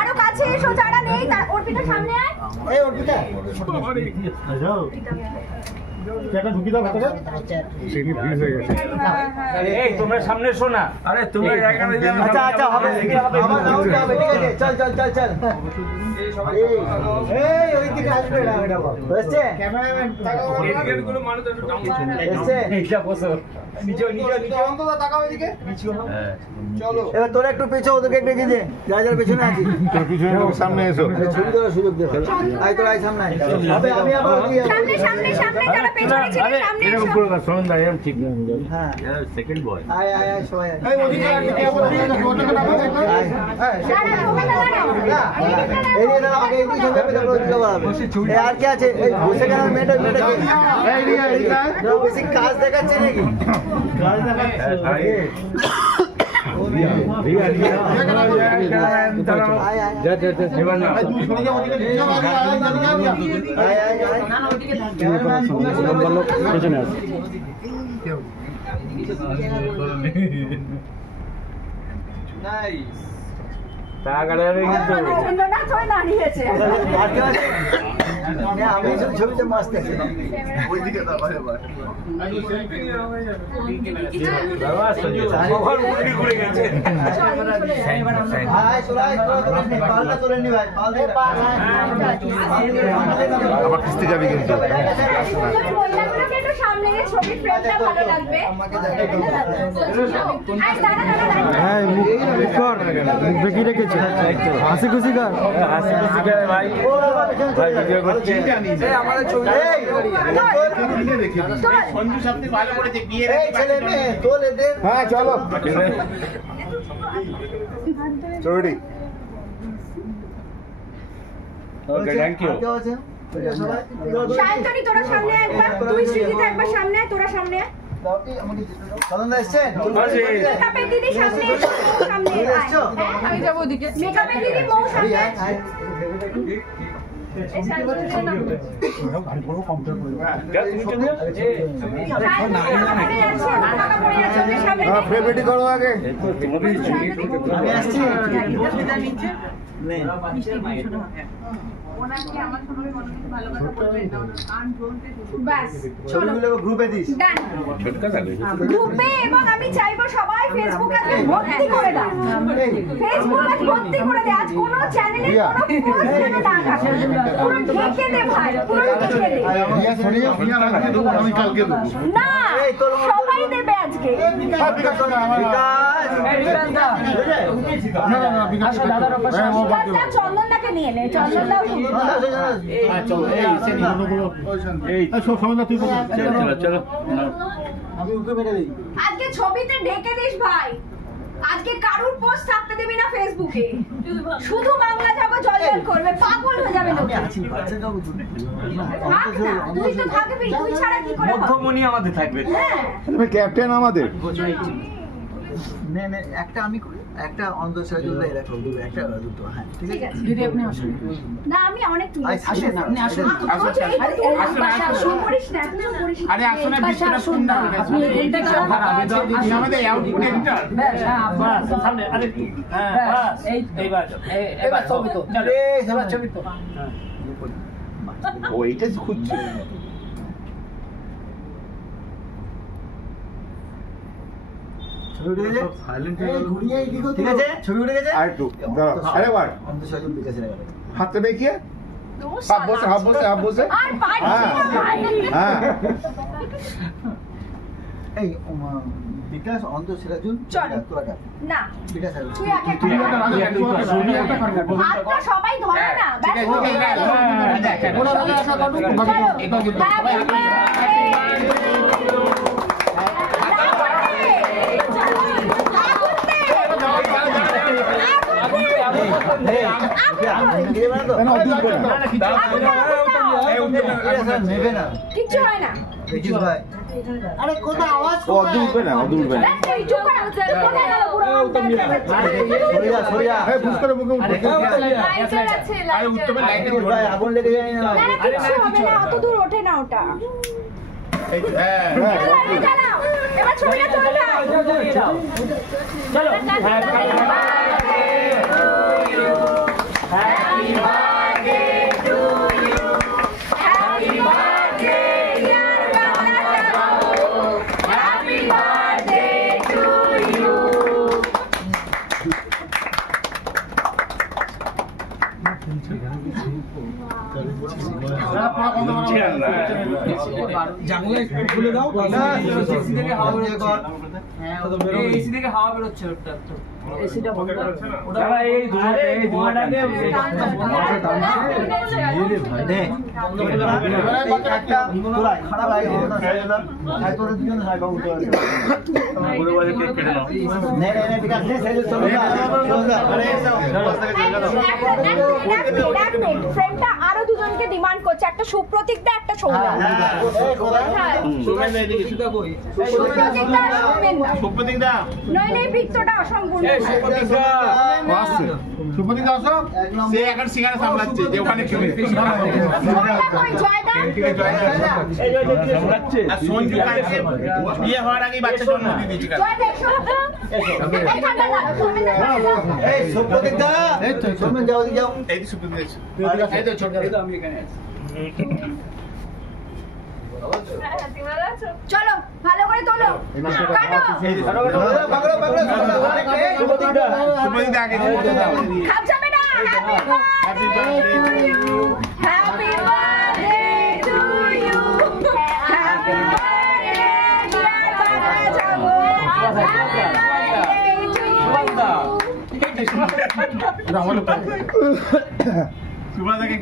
আরো কাছে এসো, যারা নেই অর্পিতা সামনে আয়। এই অর্পিতা ঢুকি দাও ভেতরে। এই তোমরা সামনে এসো না। আরে তোমরা এখানে আচ্ছা আচ্ছা হবে আমার রাউন্ড হবে, ঠিক আছে চল চল চল চল। এই ওই দিকে আসবে না এটা বল হচ্ছে ক্যামেরাম্যান তাকাও এদিকে গুলো মানুষ একটু ডাউন এসে এইটা বসো নিচে নিচে নিচে অন্তত তাকাও এদিকে নিচে হ্যাঁ চলো এবার তোরা একটু পেছনে ওদেরকে একটু এগিয়ে দে, যা যা পেছনে আছি তোর পিছনে সামনে এসো ছবি তোলার সুযোগ দে ভাই। আই তোরা আই সামনে হবে আমি আবার সামনে সামনে সামনে যারা পেছনে ছিল সামনে এসো। এরকম করে শোন না এরকম ঠিক না। হ্যাঁ সেকেন্ড বয় আয় আয় আয় সবাই এই ওদিকে আর কি বলে ফটোটা নামা দেখো। হ্যাঁ দাঁড়া সবাই দাঁড়া। এই যে দাঁড়া আগে এই ছবি দাও দিতে পারবে। এই আর কি আছে এই বসে গেল মেটা মেটা এই রিয়া এইটা দাও বেশি কাজ দেখাচ্ছে নাকি কাজ দেখাচ্ছে রিয়া রিয়া রিয়া আয় আয় যা যা যা এবার না তুই শুনে যা ওদিকে নিচে আয় আয় আয় না না ওদিকে নম্বর লোক পেছনে আছে নাইস আমি ছবিতে মাস্ত আছি ওইদিকে আবার কিস্তি যাবি কিন্তু দেখি রেখেছে হাসি খুশি কর হাসি খুশি কর ভাই ভাই ভিডিও করছি আমাদের ছবি দেখি সঞ্জু সামনে ভালো করেছে বিয়ে এই ছেলে মেয়ে তোলে দে হ্যাঁ চলো চড়ি ওকে থ্যাংক ইউ শান্তনি তোরা সামনে একবার, তুই সৃজিতা একবার সামনে আয়, তোরা সামনে আয়। সাধনদা এসছেন মেকআপের দিদি সামনে এসো, সামনে আয়। আমি যাব ওদিকে। মেকআপের দিদি মৌ সামনে আয়। রেডি করো আগে আমি আসছি গ্রুপে দিস গ্রুপে এবং আমি চাইবো সবাই ফেসবুক আজকে ভর্তি করে দাও, ফেসবুক আজ ভর্তি করে দে। আজ কোনো চ্যানেলে কোনো পোস্ট না আসে, পুরো ঢেকে দে ভাই, পুরো ঢেকে দে। আমি কালকে দেবো না সবাই দেবে আজকে। চন্দনদাকে নিয়ে নে, চন্দনদা আজকে ছবিতে ঢেকে দিস ভাই, আজকে কারুর পোস্ট থাকতে দিবি না ফেসবুকে, শুধু বাংলা যাবো জল জল করবে, পাগল হয়ে যাবে লোকে। তুই তো থাকবি, তুই ছাড়া কি করে হবে? মধ্যমণি আমাদের থাকবে, ক্যাপ্টেন আমাদের একটা আমি করি, একটা অন্তঃসাজুল্লাহ এরা করবে, একটা দুটো। হ্যাঁ ঠিক আছে দিদি আপনি আসুন না আমি অনেক তুই আসেন আপনি আসুন শুরু করিস না, তুই করিস আরে আসুন না বিষয়টা শুন না আপনি এইটা কি আবেদন দিদি আমাদের আউটপুট এডিটর বাস সামনে আরে হ্যাঁ বাস এইবার এবার ছবি তো চলো এবার ছবি তো ওইটা খুঁজছি ঠিক আছে ছবি উঠে গেছে আর একটু আরে বার অন্তঃসাজুল বিকাশ রে হাতে দেখিয়ে হাত বসে হাত বসে হাত বসে আর পারছি না হ্যাঁ এই বিকাশ অন্তঃসাজুল তোরা না বিকাশ তুই আগে হাতটা সবাই ধরে না ব্যাস ওরা বলে আসা করুন এটা কিন্তু সবাই কিচ্ছু হয় না। আরে কোথায় আওয়াজ উঠবে না উঠবে না অত দূর ওঠে না ওটা চালাও এবার ছবিটা তুলে দাও চলো Happy birthday to you. Happy birthday, dear Babu. Happy birthday to you. AC থেকে হাওয়া বেরোচ্ছে ওটা এসিটা বন্ধ দাদা এই ধোঁয়াটাকে খারাপ লাগে ফ্রেন্ডটা আরো দুজনকে ডিমান্ড করছে একটা সুপ্রতীক দা একটা সৌম্য সুপ্রতীক দা নইলে এই বৃত্তটা অসম্পূর্ণ সুপ্রতীক দা আসো সে এখন সিঙ্গারা সামলাচ্ছে যে ওখানে খেলে জয়দা আর সঞ্জু কালকে বিয়ে হওয়ার আগেই বাচ্চা জন্ম দিয়ে দিয়েছে কালকে জয়দা এই ঠান্ডা লাগা এই সুপ্রতীক দা এই তো সুমন যাও যাও এই তো সুপ্রতীক এসে এই তো ছোট এই তো আমি এখানে আছি চলো ভালো করে তোলো কাটো সুপ্রতীক দা আগে খাপছাবে না happy birthday to you happy birthday to you happy birthday dear বাবা যাবো happy birthday to you Supratik দাকে